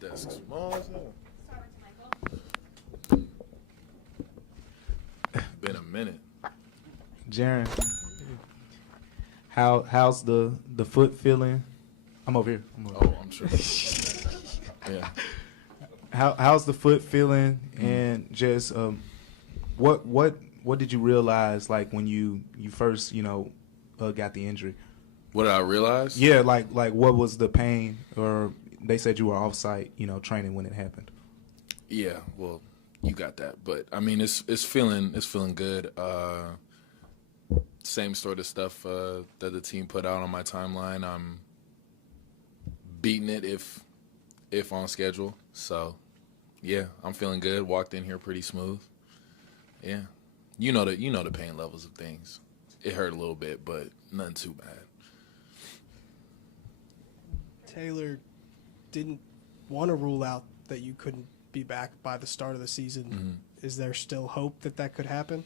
This desk's small as hell. Been a minute. Jaren, how's the foot feeling? I'm over here. I'm sure. Yeah. How's the foot feeling, and just what did you realize like when you first got the injury? What did I realize? Yeah, like what was the pain? Or they said you were off site, training when it happened. Yeah, well, you got that, but I mean, it's feeling good. Same sort of stuff that the team put out on my timeline. I'm beating it if on schedule. So, yeah, I'm feeling good. Walked in here pretty smooth. Yeah, you know the pain levels of things. It hurt a little bit, but nothing too bad. Taylor didn't want to rule out that you couldn't be back by the start of the season. Mm-hmm. Is there still hope that could happen?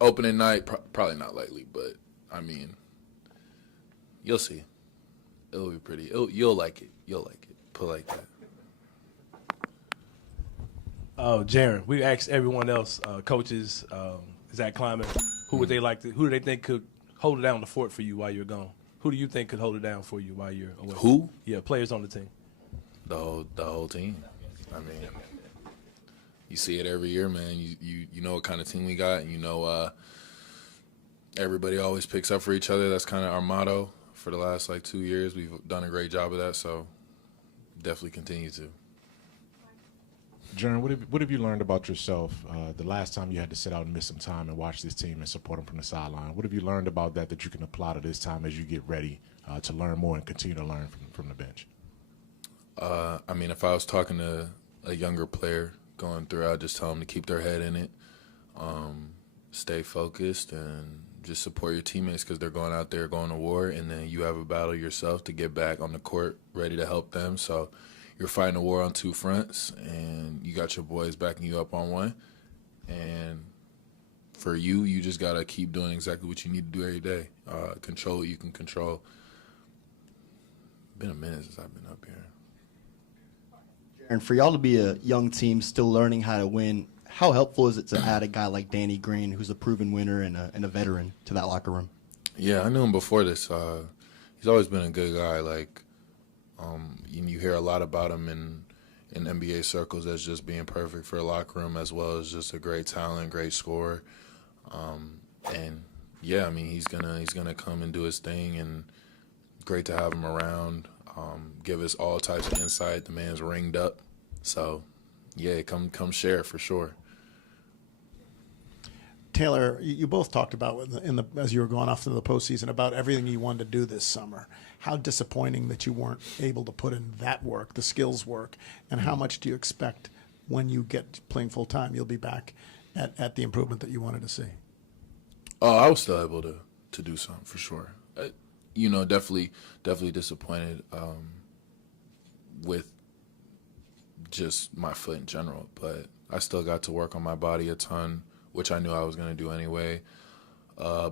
Opening night, probably not likely, but I mean, you'll see. It'll be pretty. You'll like it. You'll like it. Put it like that. Jaren, we asked everyone else, coaches, Zach Kleiman, who do they think could hold down the fort for you while you're gone? Who do you think could hold it down for you while you're away? Who? Yeah, players on the team. The whole team. I mean, you see it every year, man. You know what kind of team we got, and everybody always picks up for each other. That's kind of our motto for the last 2 years. We've done a great job of that, so definitely continue to. Jaren, what have you learned about yourself the last time you had to sit out and miss some time and watch this team and support them from the sideline? What have you learned about that you can apply to this time as you get ready to learn more and continue to learn from the bench? I mean, if I was talking to a younger player going through, I'd just tell them to keep their head in it, stay focused, and just support your teammates because they're going out there going to war, and then you have a battle yourself to get back on the court ready to help them. So you're fighting a war on two fronts, and you got your boys backing you up on one. And for you just got to keep doing exactly what you need to do every day. Control what you can control. Been a minute since I've been up here. And for y'all to be a young team still learning how to win, how helpful is it to add a guy like Danny Green, who's a proven winner and a veteran, to that locker room? Yeah, I knew him before this. He's always been a good guy. You hear a lot about him in NBA circles as just being perfect for a locker room, as well as just a great talent, great scorer. And yeah, I mean, he's gonna come and do his thing, and great to have him around. Give us all types of insight. The man's ringed up, so yeah, come share for sure. Taylor, you both talked about as you were going off into the postseason about everything you wanted to do this summer. How disappointing that you weren't able to put in that work, the skills work, and how much do you expect when you get playing full time you'll be back at the improvement that you wanted to see? Oh, I was still able to do something for sure. Definitely disappointed with just my foot in general, but I still got to work on my body a ton, which I knew I was going to do anyway.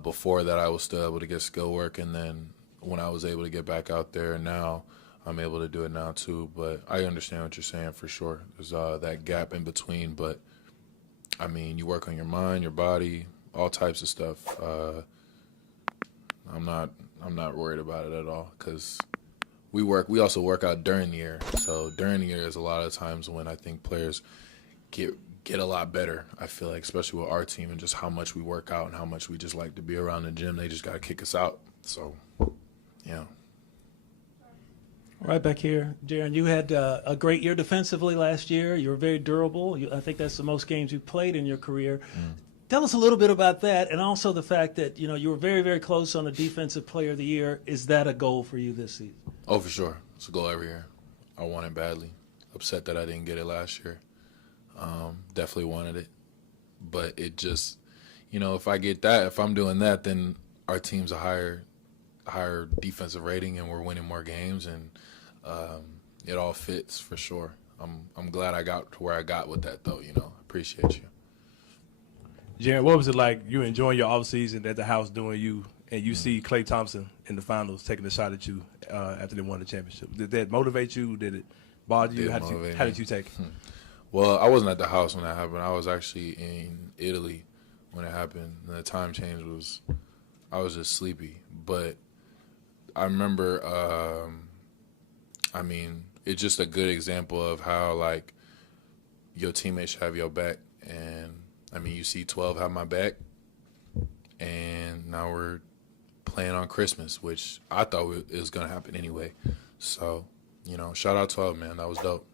Before that, I was still able to get skill work, and then when I was able to get back out there, now I'm able to do it now too. But I understand what you're saying for sure. There's that gap in between, but I mean, you work on your mind, your body, all types of stuff. I'm not worried about it at all because we also work out during the year. So during the year, there's a lot of times when I think players get a lot better. I feel like, especially with our team and just how much we work out and how much we just like to be around the gym, they just got to kick us out. So, yeah. Right back here, Jaren, you had a great year defensively last year. You were very durable. I think that's the most games you've played in your career. Tell us a little bit about that, and also the fact that you were very, very close on the Defensive Player of the Year. Is that a goal for you this season? Oh, for sure. It's a goal every year. I want it badly. Upset that I didn't get it last year. Definitely wanted it. But it just, if I get that, if I'm doing that, then our team's a higher defensive rating and we're winning more games, and it all fits for sure. I'm glad I got to where I got with that, though. Appreciate you. Jaren, what was it like you enjoying your offseason at the house doing you, and you see Klay Thompson in the finals taking a shot at you after they won the championship? Did that motivate you? Did it bother you? Did How motivate did me. you take it? Well, I wasn't at the house when that happened. I was actually in Italy when it happened. And the time change I was just sleepy. But I remember, it's just a good example of how, like, your teammates should have your back. And, you see 12 have my back. And now we're playing on Christmas, which I thought it was going to happen anyway. So, shout out 12, man. That was dope.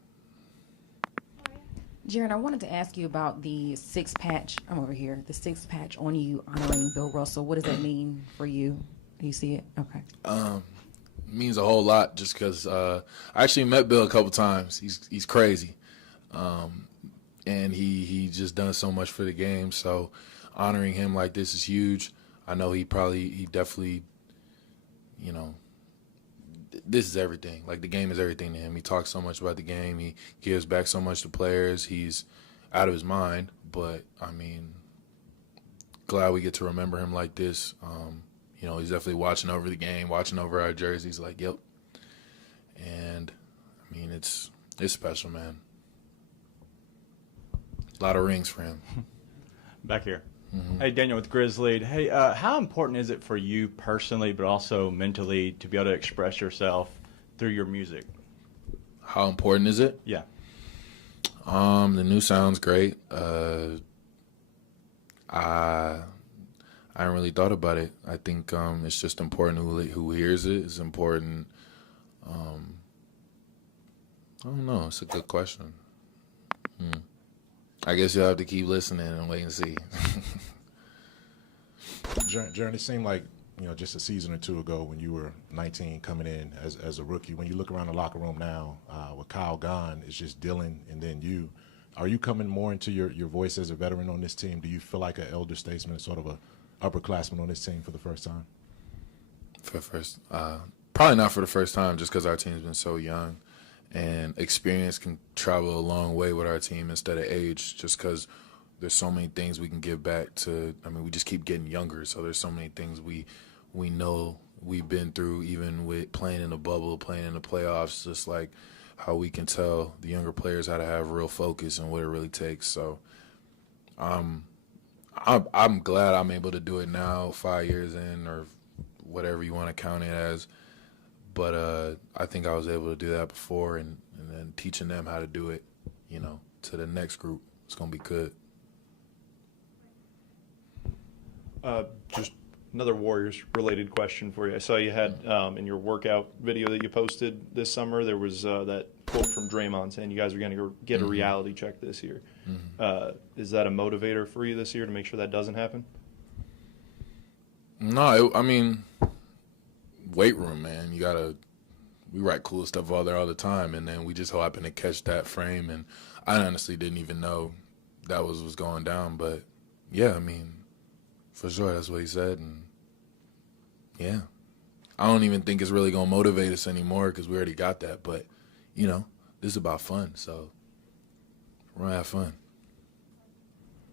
Jaren, I wanted to ask you about the six patch. I'm over here. The six patch on you honoring Bill Russell. What does that mean for you? Do you see it? Okay. It means a whole lot just because I actually met Bill a couple times. He's crazy. And he just done so much for the game. So honoring him like this is huge. I know he definitely, this is everything. Like, the game is everything to him. He talks so much about the game. He gives back so much to players. He's out of his mind. But, glad we get to remember him like this. He's definitely watching over the game, watching over our jerseys. Like, yep. And, it's special, man. A lot of rings for him. Back here. Hey, Daniel with Grizzly. Hey, how important is it for you personally, but also mentally, to be able to express yourself through your music? How important is it? Yeah. The new sound's great. I haven't really thought about it. I think it's just important who hears it. It's important. I don't know. It's a good question. I guess you'll have to keep listening and wait and see. Jaren, it seemed like, just a season or two ago when you were 19 coming in as a rookie, when you look around the locker room now, with Kyle gone, it's just Dylan and then you. Are you coming more into your voice as a veteran on this team? Do you feel like an elder statesman, sort of a upperclassman on this team for the first time? Probably not for the first time, just because our team's been so young. And experience can travel a long way with our team instead of age, just because there's so many things we can give back to. We just keep getting younger, so there's so many things we know we've been through, even with playing in the bubble, playing in the playoffs, just like how we can tell the younger players how to have real focus and what it really takes. So I'm glad I'm able to do it now, 5 years in, or whatever you want to count it as. But I think I was able to do that before, and then teaching them how to do it, to the next group. It's going to be good. Just another Warriors-related question for you. I saw you had in your workout video that you posted this summer, there was that quote from Draymond saying you guys are going to get a reality check this year. Is that a motivator for you this year to make sure that doesn't happen? No, weight room, man. We write cool stuff all there all the time, and then we just happen to catch that frame, and I honestly didn't even know that was going down. But yeah, for sure that's what he said, and yeah, I don't even think it's really gonna motivate us anymore because we already got that. But this is about fun, so we're gonna have fun.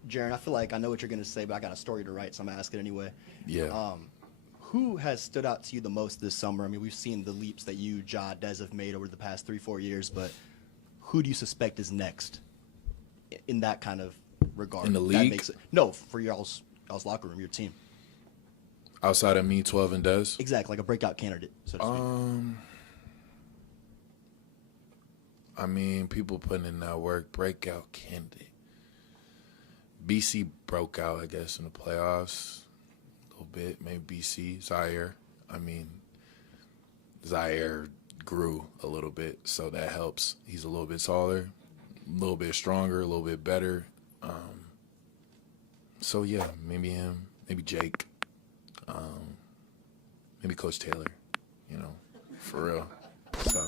Jaren, I feel like I know what you're going to say, but I got a story to write, so I'm going to ask it anyway. Yeah. Who has stood out to you the most this summer? We've seen the leaps that you, Ja, Dez have made over the past 3-4 years, but who do you suspect is next in that kind of regard? In the league? No, for y'all's locker room, your team. Outside of me, 12 and Dez? Exactly, like a breakout candidate, so to speak. People putting in that work, breakout candidate. BC broke out, I guess, in the playoffs. Bit, maybe BC, Zaire. Zaire grew a little bit, so that helps. He's a little bit taller, a little bit stronger, a little bit better. So yeah, maybe him, maybe Jake, maybe Coach Taylor, for real. So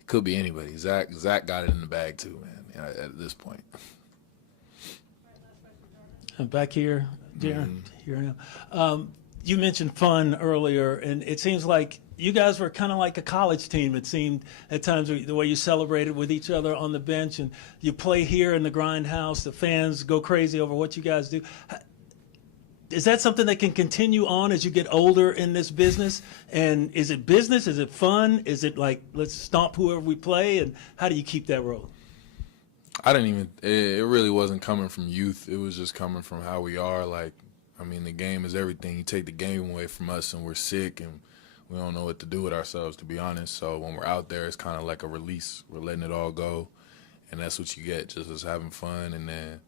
it could be anybody. Zach got it in the bag too, man, at this point. Back here, Jaren, here I am. You mentioned fun earlier, and it seems like you guys were kind of like a college team. It seemed at times the way you celebrated with each other on the bench, and you play here in the Grindhouse. The fans go crazy over what you guys do. is that something that can continue on as you get older in this business? And is it business? Is it fun? Is it like, let's stomp whoever we play? And how do you keep that rolling? I didn't even, it really wasn't coming from youth. It was just coming from how we are. Like, I mean, the game is everything. You take the game away from us and we're sick and we don't know what to do with ourselves, to be honest. So when we're out there, it's kind of like a release. We're letting it all go. And that's what you get, just us having fun. And then,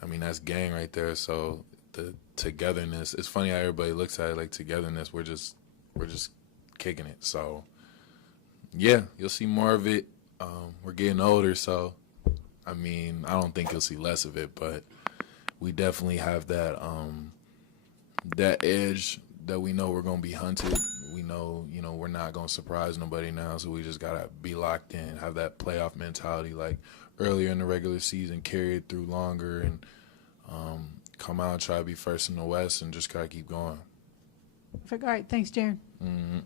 I mean, that's gang right there. So the togetherness, it's funny how everybody looks at it like togetherness. We're just kicking it. So, yeah, you'll see more of it. We're getting older, so, I mean, I don't think you'll see less of it, but we definitely have that that edge that we know we're going to be hunted. We know, we're not going to surprise nobody now, so we just got to be locked in, have that playoff mentality like earlier in the regular season, carry it through longer, and come out and try to be first in the West and just got to keep going. Perfect. All right. Thanks, Jaren. Mm-hmm.